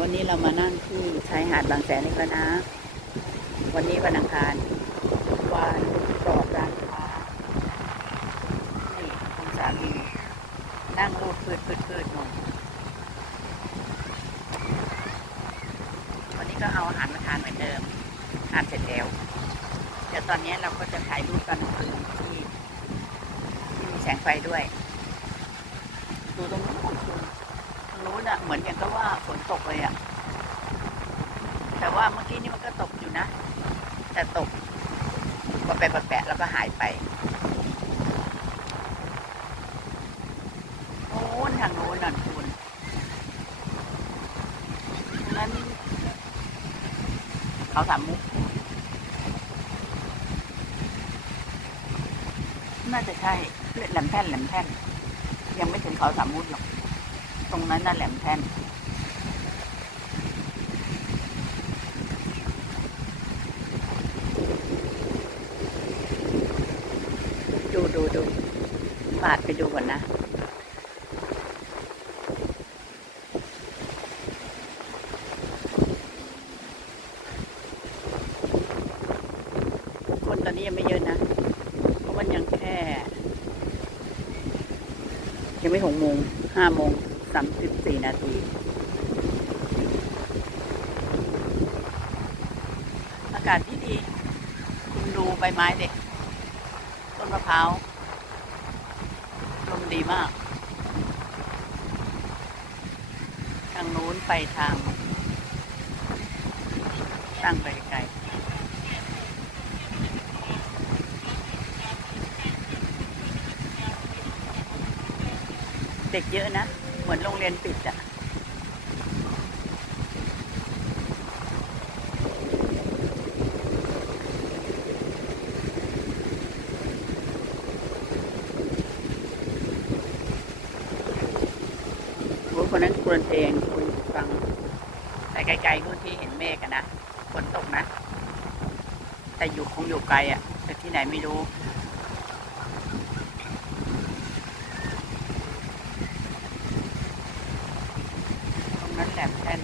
วันนี้เรามานั่งที่ชายหาดบางแสนนี่ก็นะ วันนี้วันอังคารวันจอดร้านค้านี่คุณสามีนั่งรูดพืดหน่อยวันนี้ก็เอาอาหารมาทานเหมือนเดิมทานเสร็จแล้วเดี๋ยวตอนนี้เราก็จะถ่ายรูปตอนกลางคืนที่มีแสงไฟด้วยดูตรงนู้นอะเหมือนกันก็ว่าฝนตกเลยอะแต่ว่าเมื่อกี้นี่มันก็ตกอยู่นะแต่ตกแปะแล้วก็หายไปโน้นทางโน้นนั่นคุณนั้นเขาสามมุกน่าจะใช่แหลมแท่นยังไม่ถึงเขาสามมุกหรอกตรงนั้นน่ะแหลมแท่นดูปาดไปดูก่อนนะคนตอนนี้ยังไม่เยอะนะเพราะมันยังแค่ยังไม่6 โมง5 โมง 34 นาทีอากาศดีคุณดูใบไม้เด็กต้นมะพร้าวลมดีมากทางนู้นไปทางตั้งไปไกลเด็กเยอะนะเหมือนโรงเรียนปิดอะคนนั้นควรเพลงคุยฟังแต่ไกลๆนู่นที่เห็นเมฆกันนะฝนตกนะแต่อยู่ไกลอะแต่ที่ไหนไม่รู้ตรงนั้นแหลมแท่น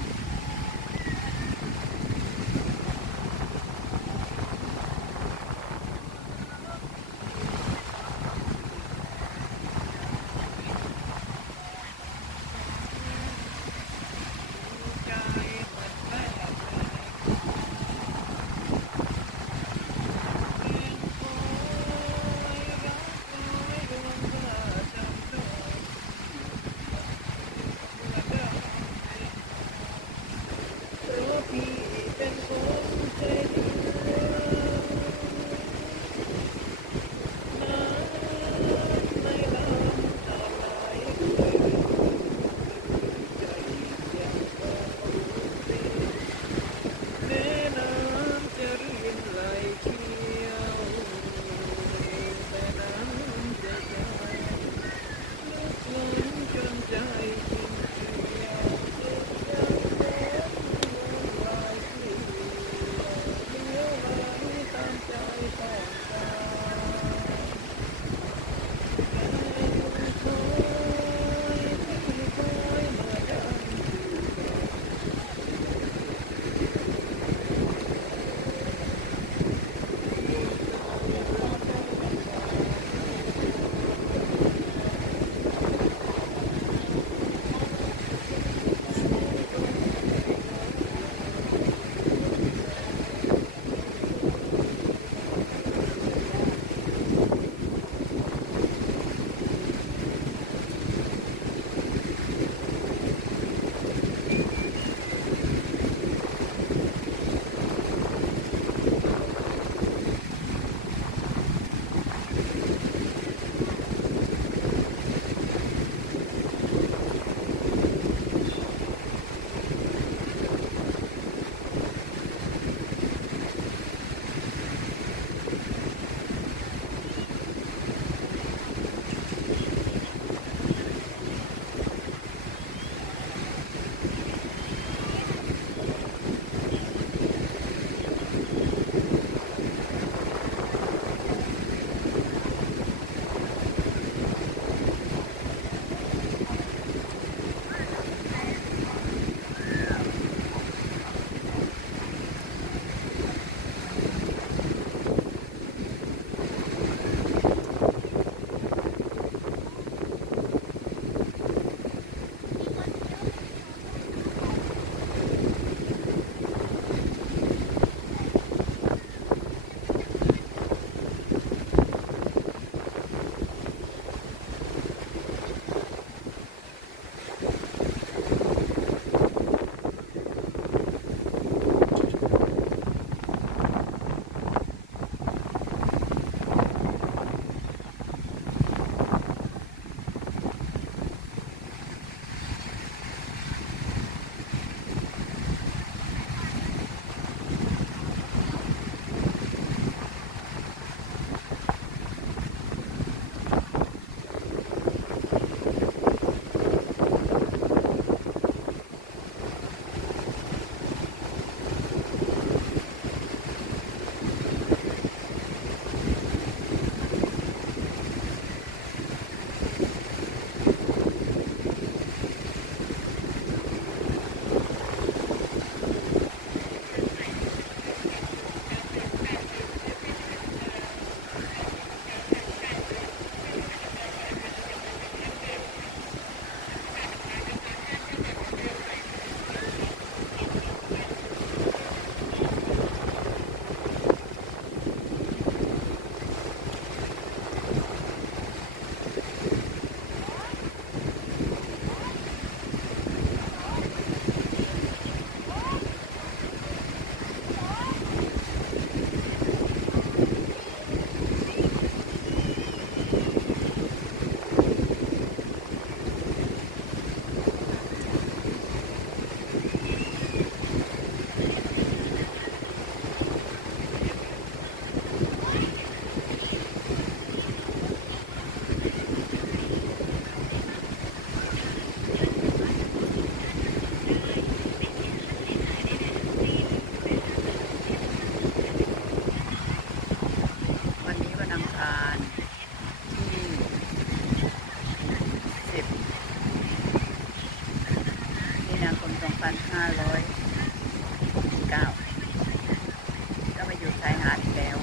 2509ก็มาอยู่ชายหาดอีกแล้ว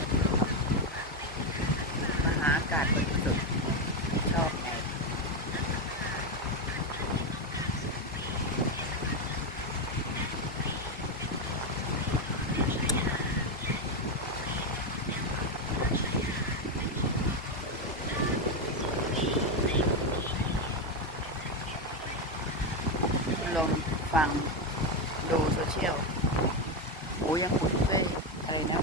มาหาอากาศบริสุทธิ์ชอบไงลองฟังดูโซเชียลโอ้ยังหมุนด้วยอะไรนะ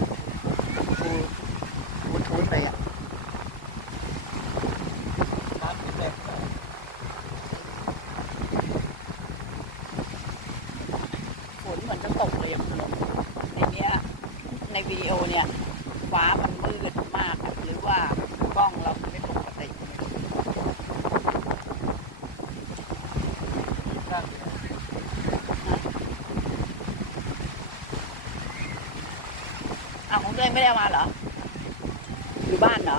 บลูทูธไปอ่ะฝนเหมือนจะตกเลยคุณลงในเนี้ยในวิดีโอเนี่ยฟ้ามันมืดมากอะหรือว่ากล้องเราไม่ปกติอ้าวของตัวเองไม่ได้เอามาเหรออยู่บ้านเหรอ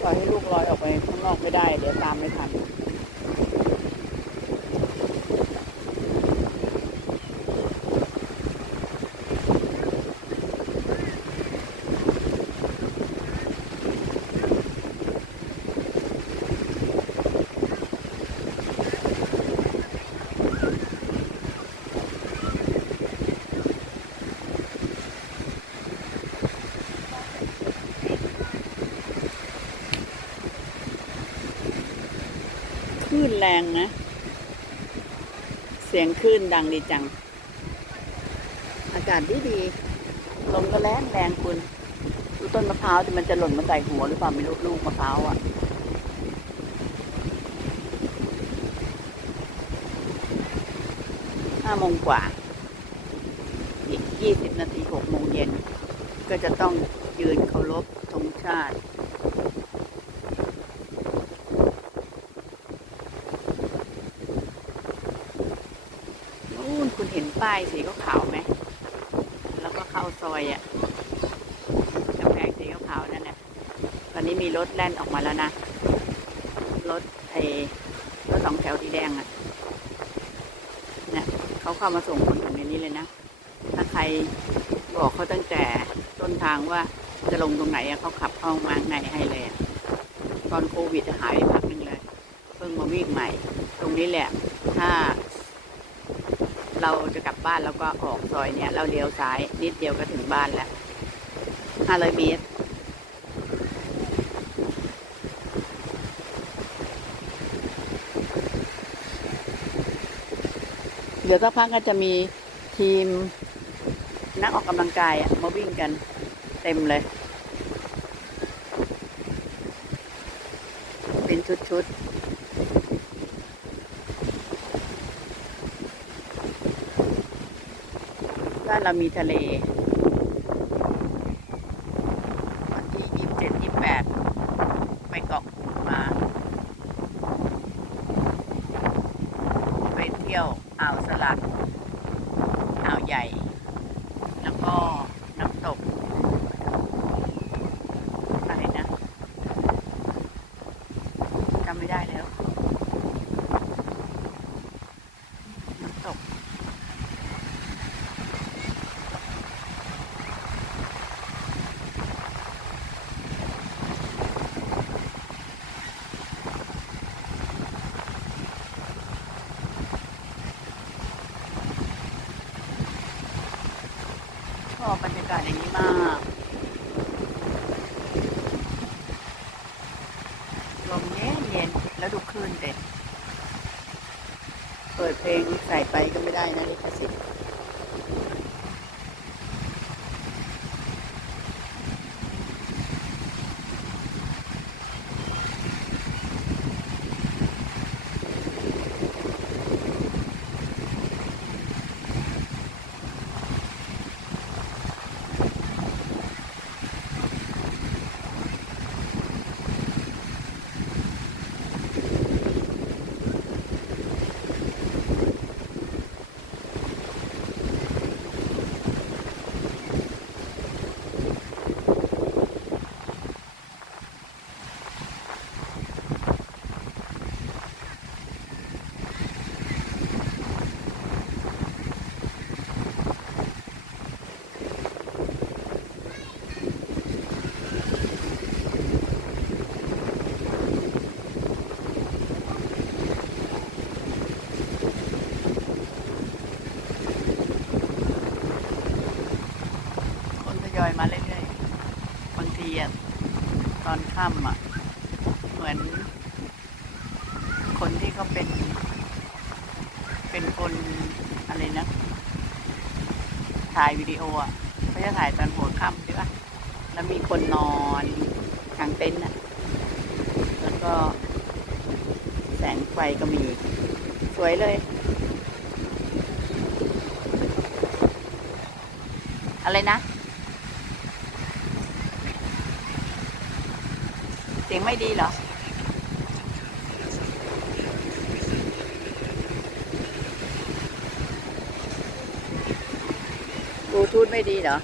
ปล่อยให้ลูกลอยออกไปข้างนอกไม่ได้เดี๋ยวตามไม่ทันคลื่นแรงนะเสียงคลื่นดังดีจังอากาศดีลมก็แรงคุณดูต้นมะพร้าวที่มันจะหล่นมาใส่หัวหรือเปล่าไม่รู้ลูกมะพร้าวอ่ะ5 โมงกว่าอีก20 นาที6 โมงเย็นก็จะต้องยืนเคารพธงชาตินู่นคุณเห็นป้ายสีขาวไหมแล้วก็เข้าซอยอ่ะกำแพงสีขาวนั่นแหละตอนนี้มีรถแล่นออกมาแล้วนะรถรถ2 แถวสีแดงอ่ะเนี่ยเขาเข้ามาส่งคนถึงในนี้เลยนะถ้าใครบอกเขาตั้งแต่ต้นทางว่าจะลงตรงไหนเขาขับเข้ามาในให้เลยตอนโควิดหายไปพักนึงเลยเพิ่งมาวิ่งใหม่ตรงนี้แหละถ้าเราจะกลับบ้านแล้วก็ออกซอยเนี่ยเราเลี้ยวซ้ายนิดเดียวก็ถึงบ้านแล้ว500 เมตรเดี๋ยวสักพักก็จะมีทีมนักออกกำลังกายมาวิ่งกันเต็มเลยเป็นชุดบ้านเรามีทะเลวันที่27 28ไปเกาะกูดมาไปเที่ยวอ่าวสลัดอ่าวใหญ่แล้วก็น้ำตกอะไรนะจำไม่ได้แล้วน้ำตกชอบบรรยากาศอย่างนี้มากลมเย็นแล้วดูคลื่นเด็ดเปิดเพลงใส่ไปก็ไม่ได้นะลิขสิทธิ์ ยอยมาเรื่อยๆบางทีอะตอนค่ำอะเหมือนคนที่เขาเป็นคนอะไรนะถ่ายวิดีโออ่ะเขาจะถ่ายตอนหัวค่ำใช่ปะแล้วมีคนนอนกลางเต็นท์อ่ะแล้วก็แสงไฟก็มีสวยเลยอะไรนะเสียงไม่ดีเหรอบลูทูธไม่ดีเหรอ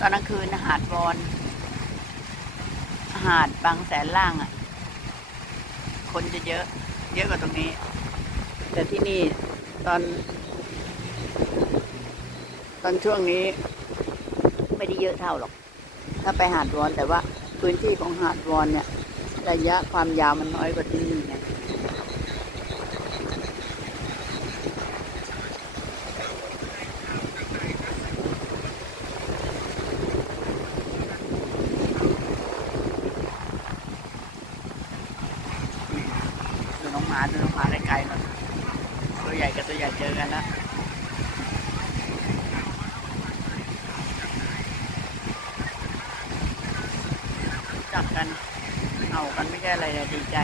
ตอนกลางคืนหาดวอนหาดบางแสนล่างอ่ะคนจะเยอะกว่าตรงนี้แต่ที่นี่ตอนช่วงนี้ไม่ได้เยอะเท่าหรอกถ้าไปหาดวอนแต่ว่าพื้นที่ของหาดวอนเนี่ยระยะความยาวมันน้อยกว่าที่นี่ไงดูน้องหมาไกลๆหน่อยตัวใหญ่กับตัวใหญ่เจอกันแล้วจับกันเอากันไม่ใช่อะไรเลยดีใจ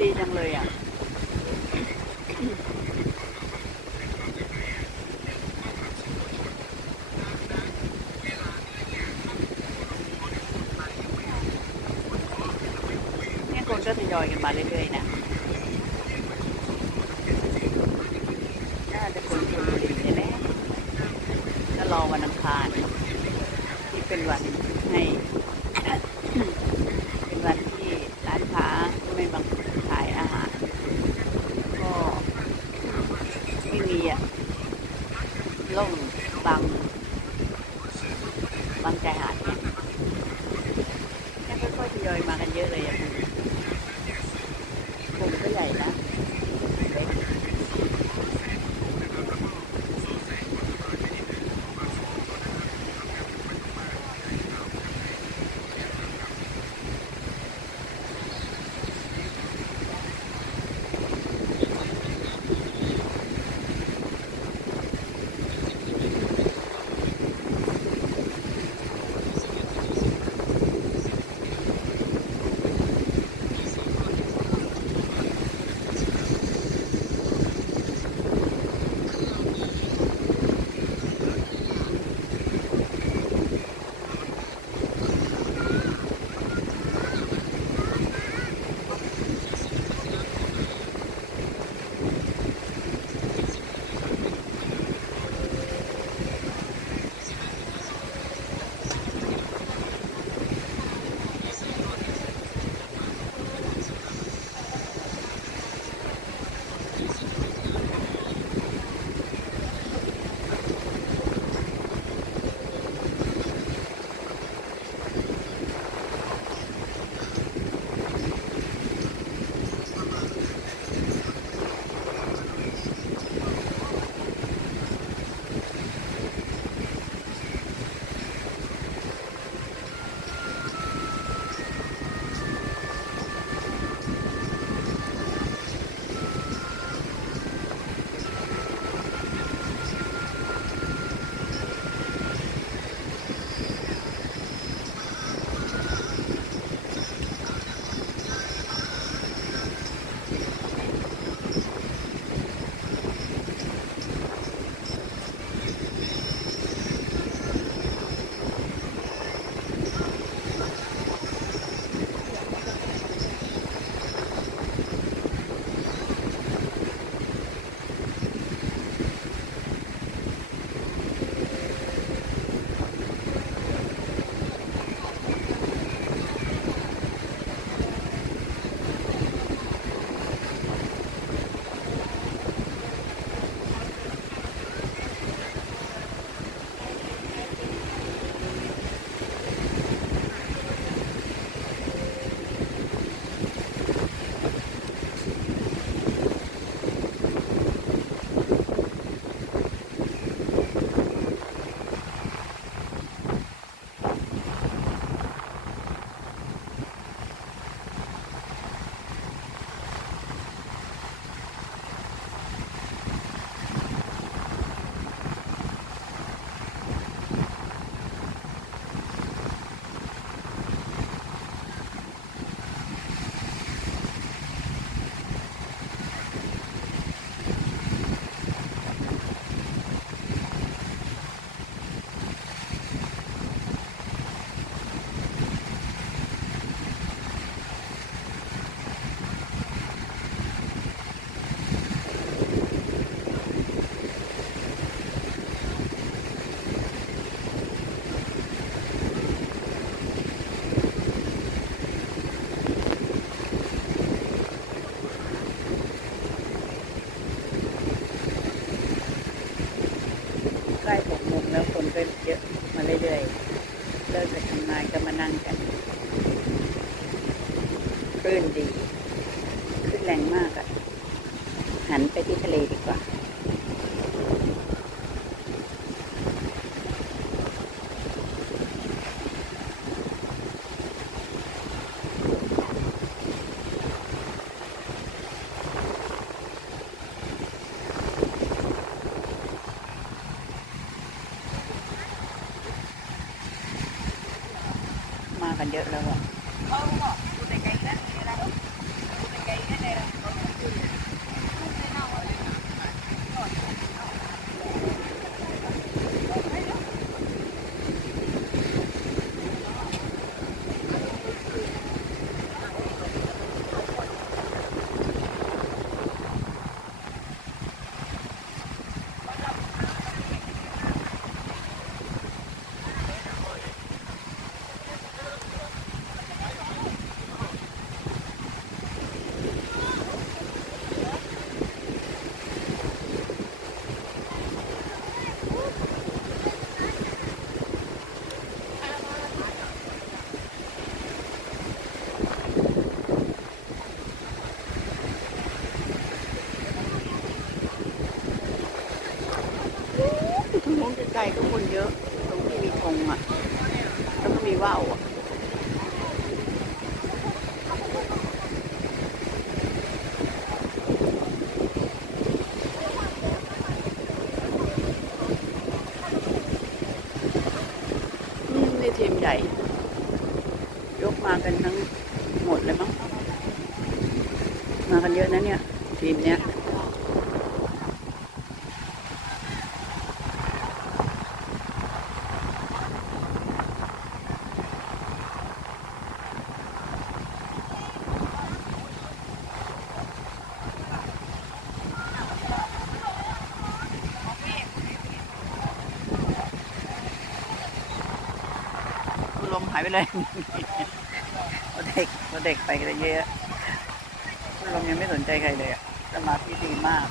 ดีจังเลยอ่ะเนี่ยคนก็ทยอยกันมาเรื่อยๆนะน่าจะคนชลบุรีใช่ไหมก็รอวันอังคารที่เป็นวันให้ เป็นวันที่ร้านค้าไม่บังคับขายอาหารก็ไม่มีอ่ะล่มบางชายหาดเนี่ยค่อยๆทยอยมากันเยอะเลยอ่ะกลุ่มก็ใหญ่นะเล็ก เยอะมาเรื่อยๆเลิกจากทำงานก็มานั่งกันคลื่นดีคลื่นแรงมากอ่ะหันไปที่ทะเลดีกว่ามากันเยอะแล้วอ่ะตรงนู้นไกลๆก็คนเยอะตรงที่มีธงอ่ะแล้วก็มีว่าวอ่ะนี่ทีมใหญ่ยกมากันทั้งหมดเลยมั้งมากันเยอะนะเนี่ยทีมเนี้ยลมหายไปเลยเด็กไปกันเยอะคุณลมยังไม่สนใจใครเลยอ่ะสมาธิดีมาก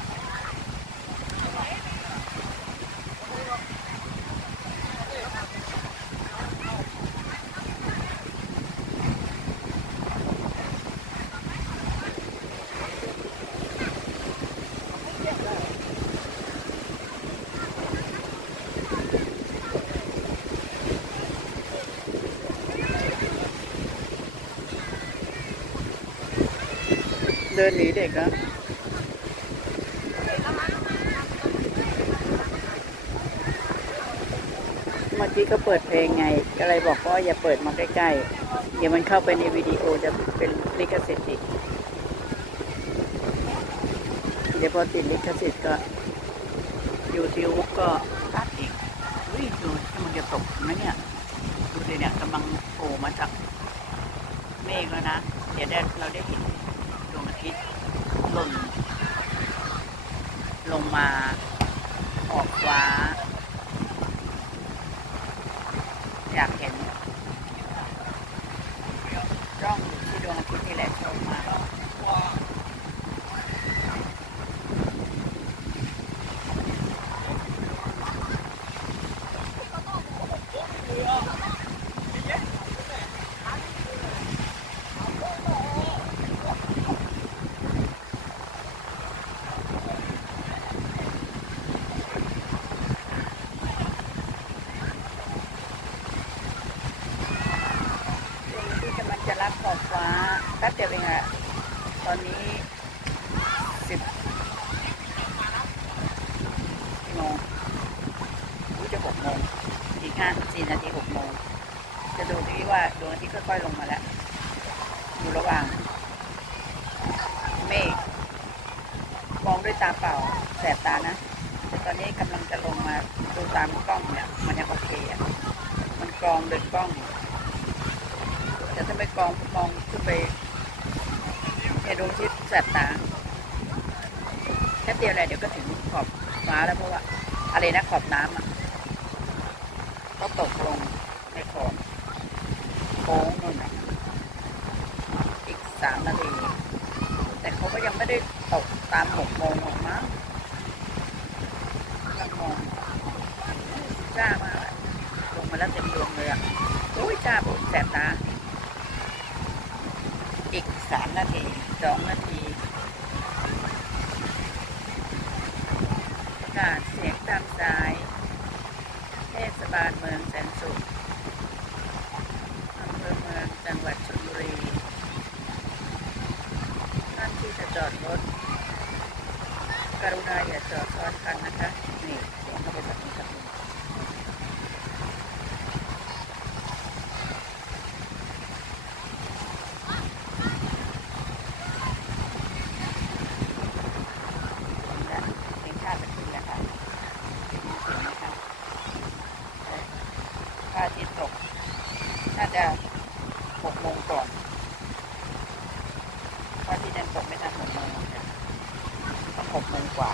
เดินหนีเด็กอะเมื่อกี้ก็เปิดเพลงไงก็เลยบอกว่าอย่าเปิดมาใกล้ๆเดี๋ยวมันเข้าไปในวิดีโอจะเป็นลิขสิทธิ์อีกเดี๋ยวพอติดลิขสิทธิ์ก็YouTubeก็ตัดอีกดูที่มันจะตกไหมเนี่ยดูสิเนี่ยกำลังโผล่มาจากเมฆแล้วนะเดี๋ยวเราได้เห็นดวงอาทิตย์หล่นลงมาออกฟ้าอยากเห็นร่องที่ดวงอาทิตย์นี่แหละชมมาจะรับขอบฟ้าแป๊บเดียวเองอะตอนนี้10โมงจะ6 โมงอีก4 นาที6 โมงจะดูที่ว่าดวงอาทิตย์ค่อยๆลงมาแล้วอยู่ระหว่างเมฆมองด้วยตาเปล่าแสบตานะแต่ตอนนี้กำลังจะลงมาดูตามกล้องเนี่ยมันยังโอเคอ่ะมันกรองโดยกล้องแต่ถ้าไม่กรองมองขึ้นไปดวงอาทิตย์แสบตาแค่เดียวเลยเดี๋ยวก็ถึงขอบฟ้าแล้วเพราะว่าอะไรนะขอบน้ำอ่ะก็ตกลงในขอบโค้งนู่นอีก3 นาทีแต่เขาก็ยังไม่ได้ตกตาม6 โมงหรอกมั้ง6 โมงจ้ามาก มาแล้วเต็มดวงเลยอ่ะโอ้ยจ้าปวดแสบตาอีก3 นาที2 นาทีประกาศเสียงตามสายเทศบาลเมืองแสนสุขอำเภอเมืองจังหวัดชลบุรีท่านที่จะจอดรถกรุณาอย่าจอดซ้อนกันนะคะนี่เสียงเขาเป็นแบบนี้ครับเพลงชาติเป็นเพลงนะคะเสียงนะคะพระอาทิตย์ตกน่าจะ6 โมงก่อนพระอาทิตย์ยังตกไม่ทัน6 โมงต้อง6 โมงกว่า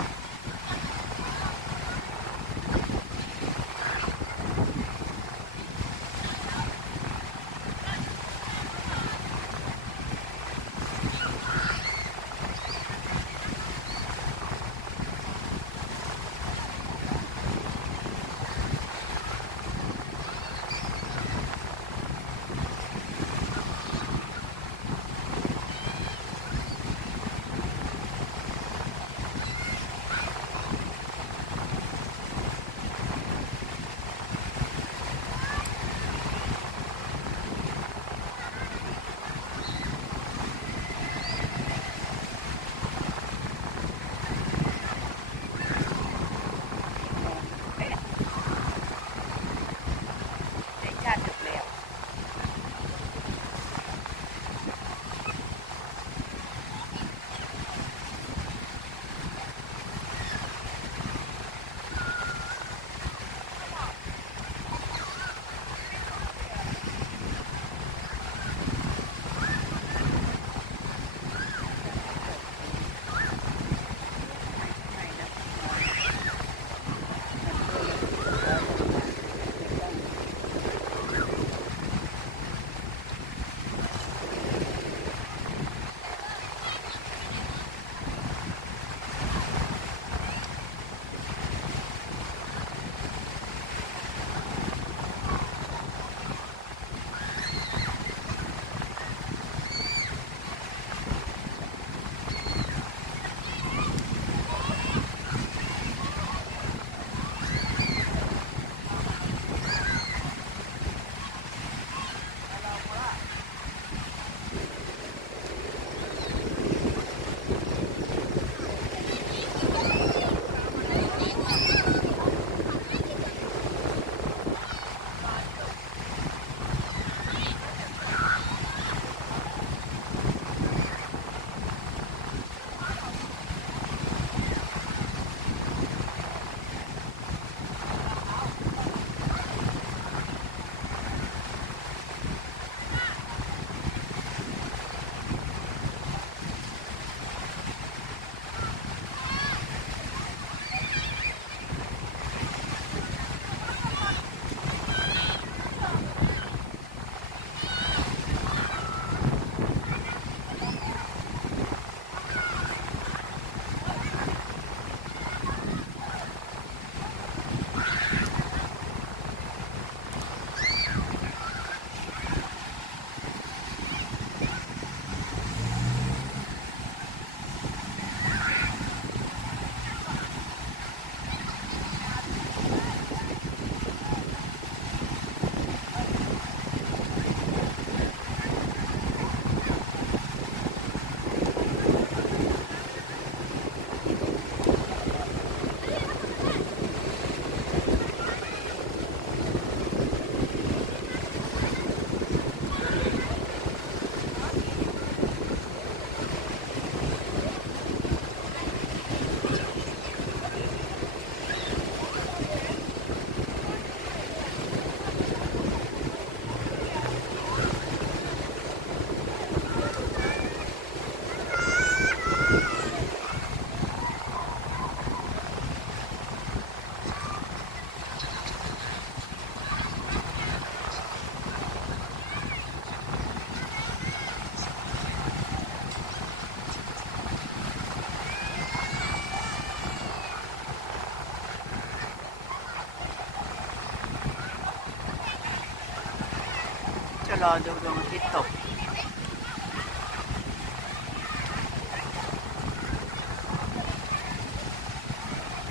รอดูดวงอาทิตย์ตก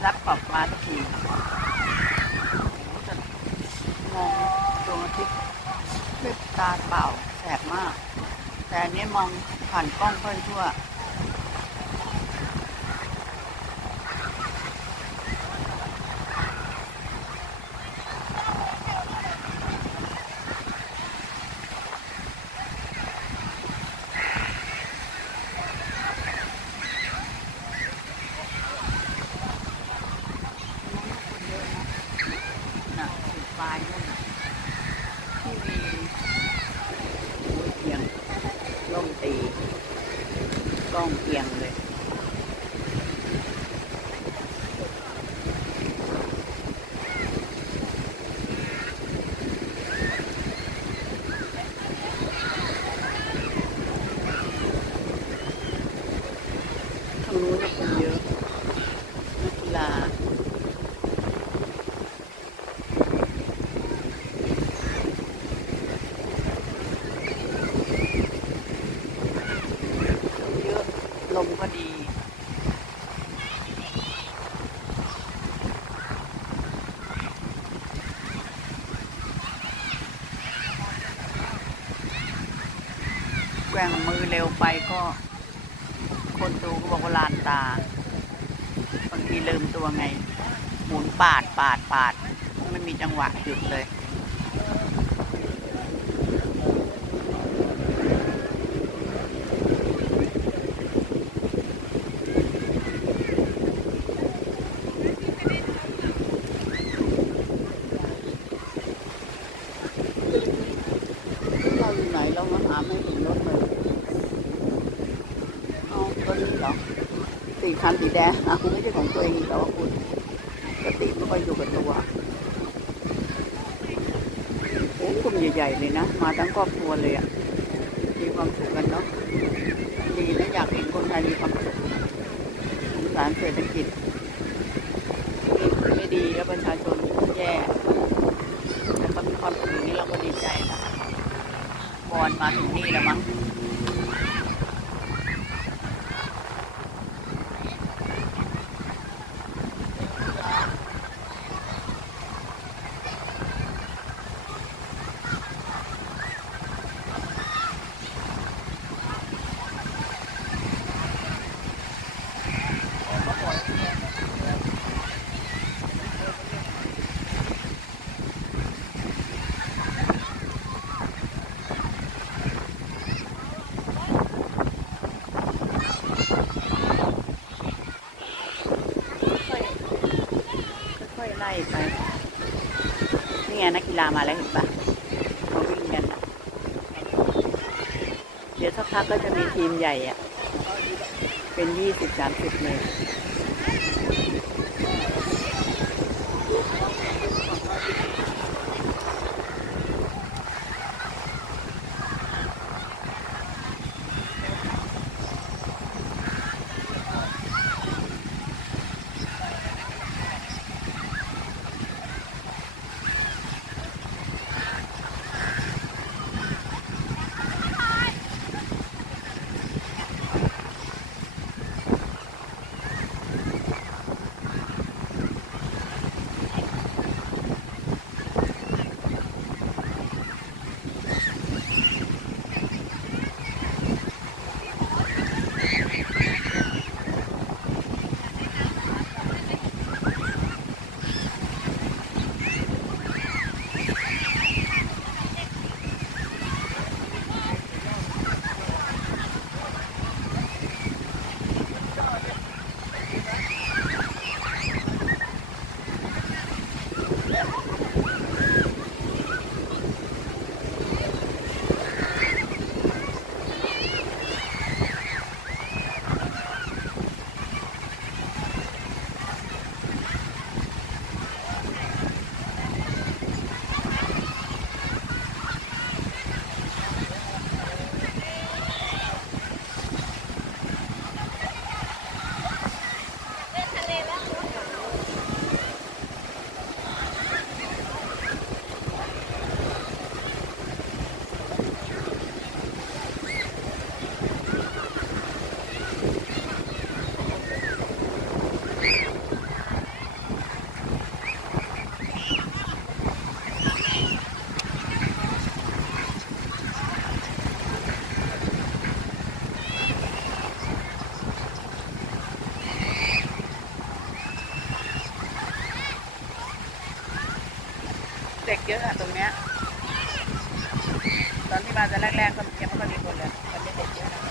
รับขอบฟ้าทุกทีจะมองดวงอาทิตย์ด้วยตาเปล่าแสบมาก แต่อันนี้มองผ่านกล้องค่อยทั่วปลายนู่นที่มีเอียงล่มตีกล้องเอียงเลยทางนู้นคนเยอะนักกีฬาลมก็ดีแกว่งมือเร็วไปก็คนดูก็บอกว่าลานตาบางทีลืมตัวไงหมุนปาดไม่มีจังหวะหยุดเลยเราอยู่ไหนเรามาหาไม่เห็นรถเลยเอาตัวนี้เหรอ4 คันสีแดงนะคุณไม่ใช่ของตัวเองอีกแล้วคุณปกติไม่ค่อยอยู่กับตัวโอ้กลุ่มใหญ่ๆเลยนะมาทั้งครอบครัวเลยอ่ะมีความสุขกันเนาะดีนะอยากเห็นคนไทยมีความสุขสงสารเศรษฐกิจไม่ดีแล้วประชาชนแย่แต่ก็มีความสุขอย่างนี้เราก็ดีใจนะบอลมาถึงนี่แล้วมั้งค่อยไล่ไปนี่ไงนักกีฬามาแล้วเห็นปะเขาวิ่งกันเดี๋ยวสักพักก็จะมีทีมใหญ่อ่ะเป็น20-30เลย เยอะอะตรงเนี้ยตอนที่มาตอนแรกๆก็ยังไม่ค่อยมีคนเลยตอนนี้เด็กเยอะแล้ว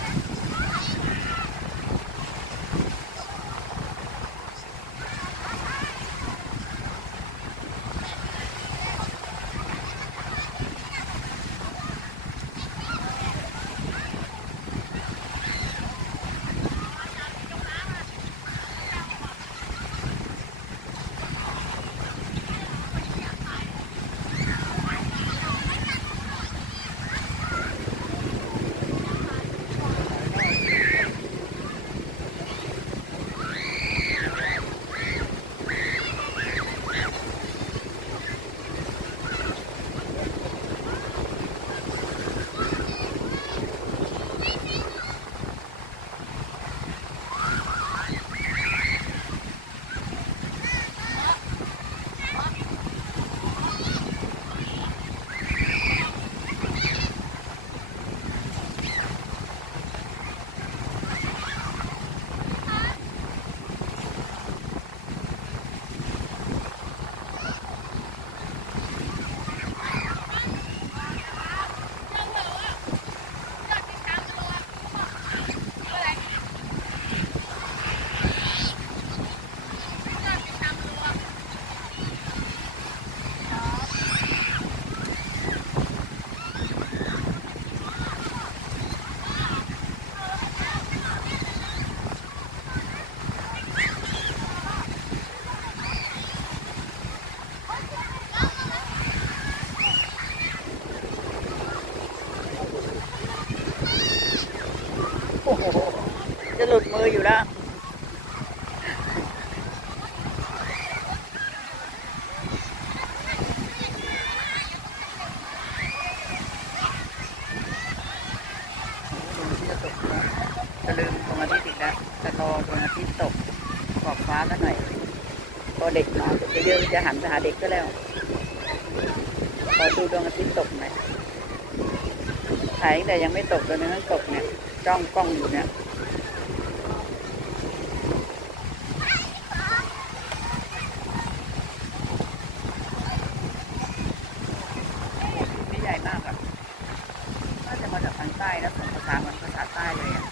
โอ้โหจะหลุดมืออยู่แล้วจะลืมดวงอาทิตย์อีกแล้วจะรอดวงอาทิตย์ตกขอบฟ้าแล้วหน่อยพอเด็กมาเยอะๆจะหันไปหาเด็กก็แล้วพอดูดวงอาทิตย์ตกหน่อยถ่ายแต่ยังไม่ตกเลยนะตกเนี่ยจ้องกล้องอยู่เนี่ยไม่ใหญ่มากอ่ะน่าจะมาจากทางใต้นะส่งภาษาเหมือนภาษาใต้เลยอ่ะ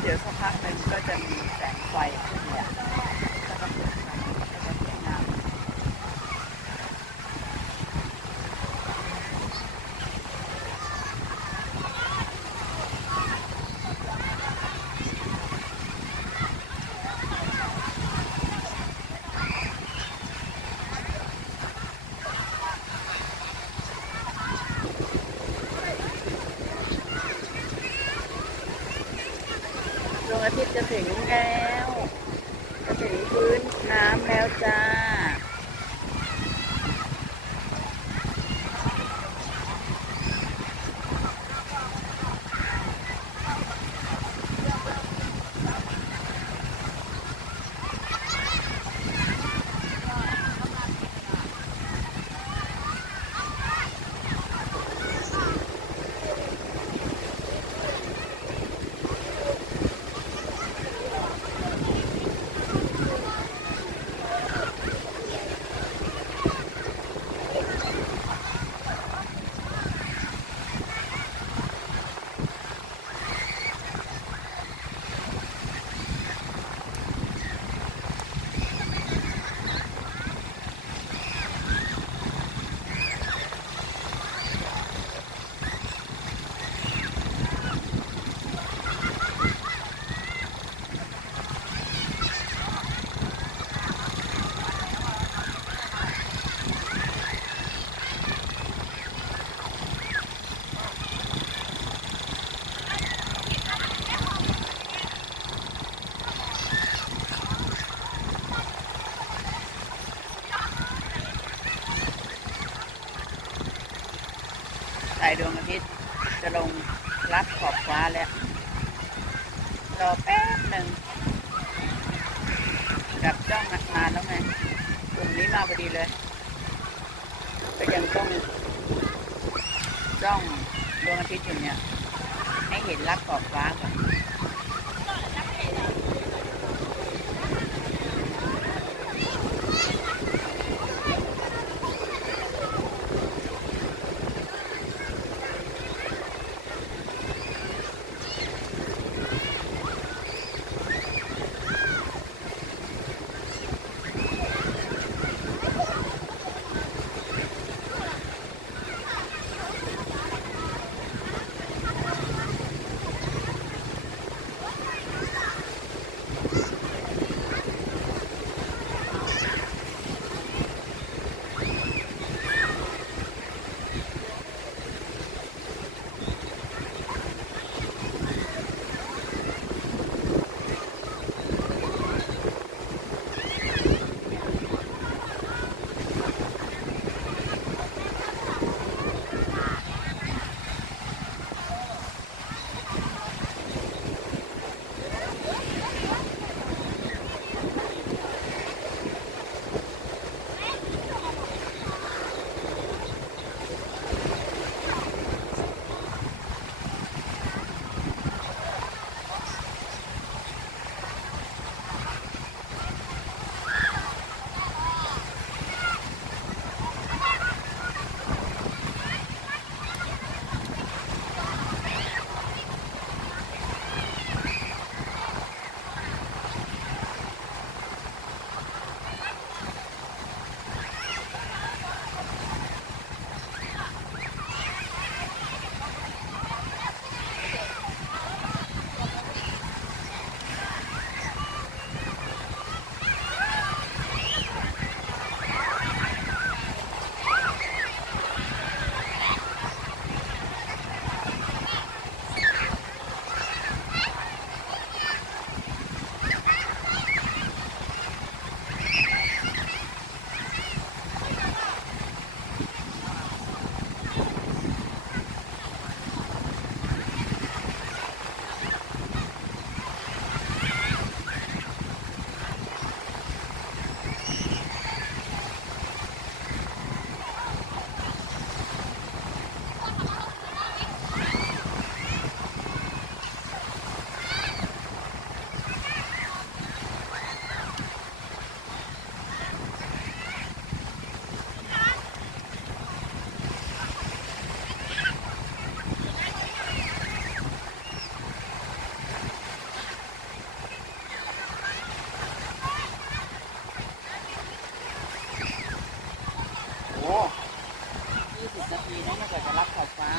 เดี๋ยวสักพักหนึ่งก็จะมีแสงไฟขึ้นเนี่ยแล้วก็จะสวยงามดวงอาทิตย์จะถึงแล้วจะถึงพื้นน้ำแล้วจ้า สายดวงอาทิตย์จะลงรับขอบฟ้าแล้วรอแป๊บหนึ่งจับจ้องนานแล้วไงกลุ่มนี้มาพอดีเลยก็ยังต้องจ้องดวงอาทิตย์อยู่เนี่ยให้เห็นรับขอบฟ้าก่อน20 นาทีนะเนี่ยกว่าจะรับขอบฟ้า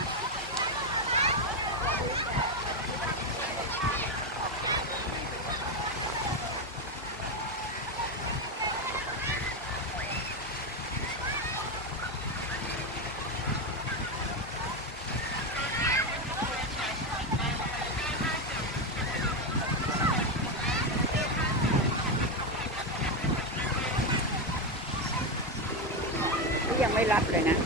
ยังไม่รับเลยนะ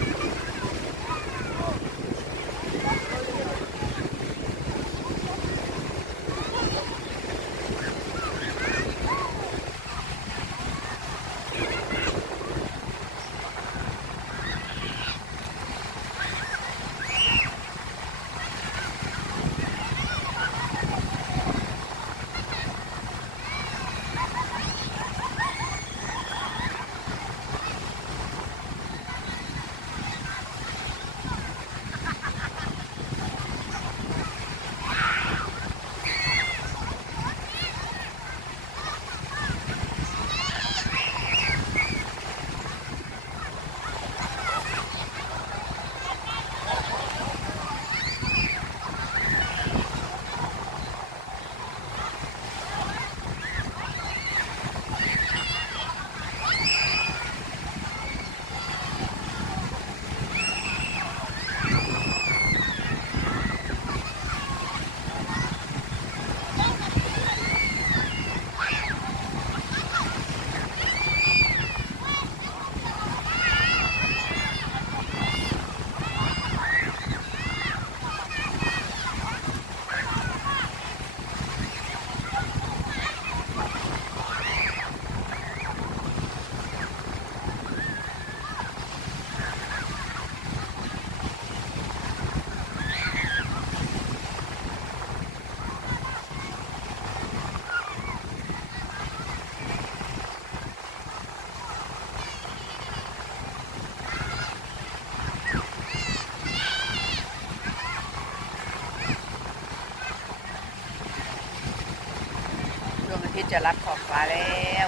จะรับขอบฟ้าแล้ว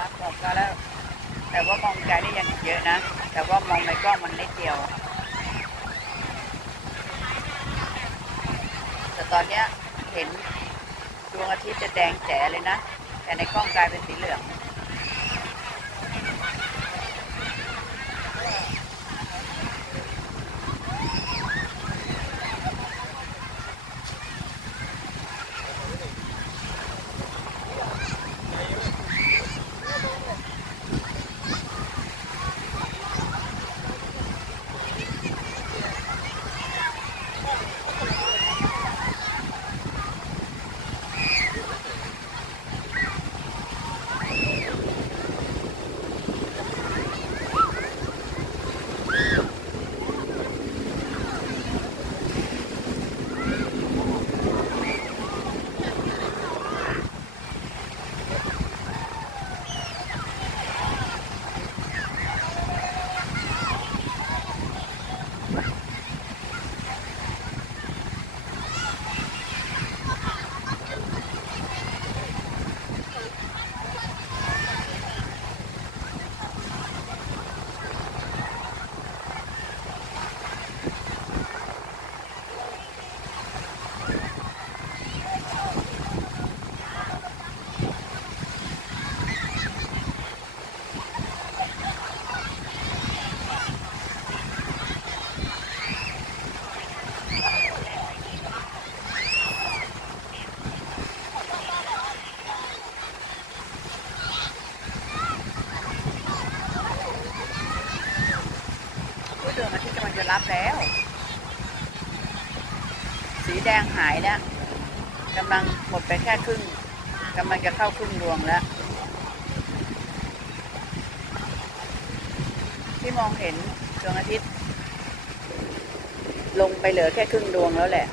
รับขอบฟ้าแล้วแต่ว่ามองไกลได้ยังเยอะนะแต่ว่ามองในกล้องมันนิดเดียวแต่ตอนเนี้ยเห็นดวงอาทิตย์จะแดงแจ๋เลยนะแต่ในกล้องกลายเป็นสีเหลืองดวงอาทิตย์กำลังจะรับแล้วสีแดงหายแล้วกำลังหมดไปแค่ครึ่งกำลังจะเข้าครึ่งดวงแล้วที่มองเห็นดวงอาทิตย์ลงไปเหลือแค่ครึ่งดวงแล้วแหละ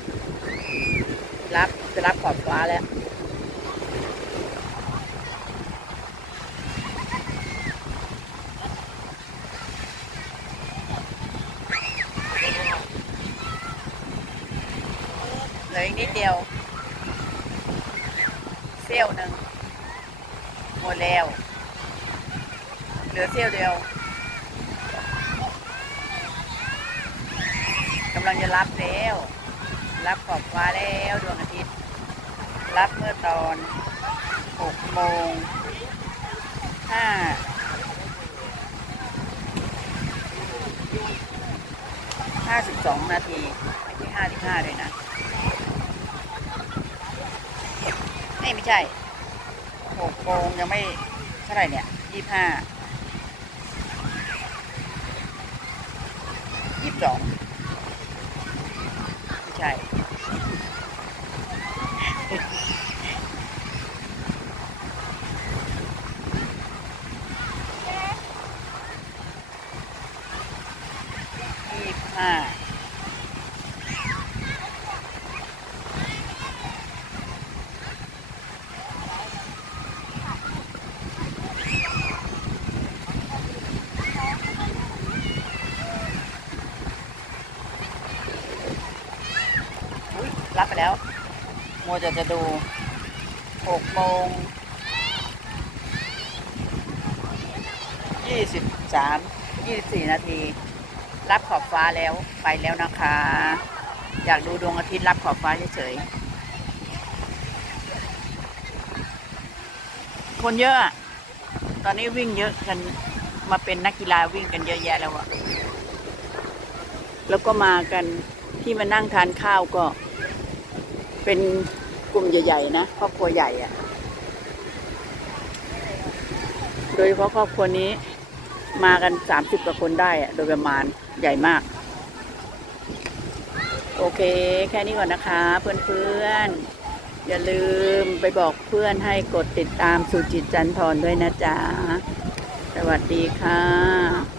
จะรับขอบฟ้าแล้วเหลืออีกนิดเดียวเสี้ยวหนึ่งหมดแล้วเหลือเสี้ยวเดียวกำลังจะรับแล้วรับขอบฟ้าแล้วดวงอาทิตย์รับเมื่อตอน6 โมง 52 นาทีไม่ใช่55เลยนะไม่ใช่6 โมงยังไม่เท่าไหร่เนี่ย25 22ไม่ใช่25รับไปแล้วมัวจะดู6 โมง 24 นาทีรับขอบฟ้าแล้วไปแล้วนะคะอยากดูดวงอาทิตย์รับขอบฟ้าเฉยๆคนเยอะตอนนี้วิ่งเยอะกันมาเป็นนักกีฬาวิ่งกันเยอะแยะแล้วอะแล้วก็มากันที่มานั่งทานข้าวก็เป็นกลุ่มใหญ่ๆนะครอบครัวใหญ่อะโดยเฉพาะครอบครัวนี้มากัน30 กว่าคนได้อะโดยประมาณใหญ่มากโอเคแค่นี้ก่อนนะคะเพื่อนๆอย่าลืมไปบอกเพื่อนให้กดติดตามสุจิตจันทร์พรด้วยนะจ๊ะสวัสดีค่ะ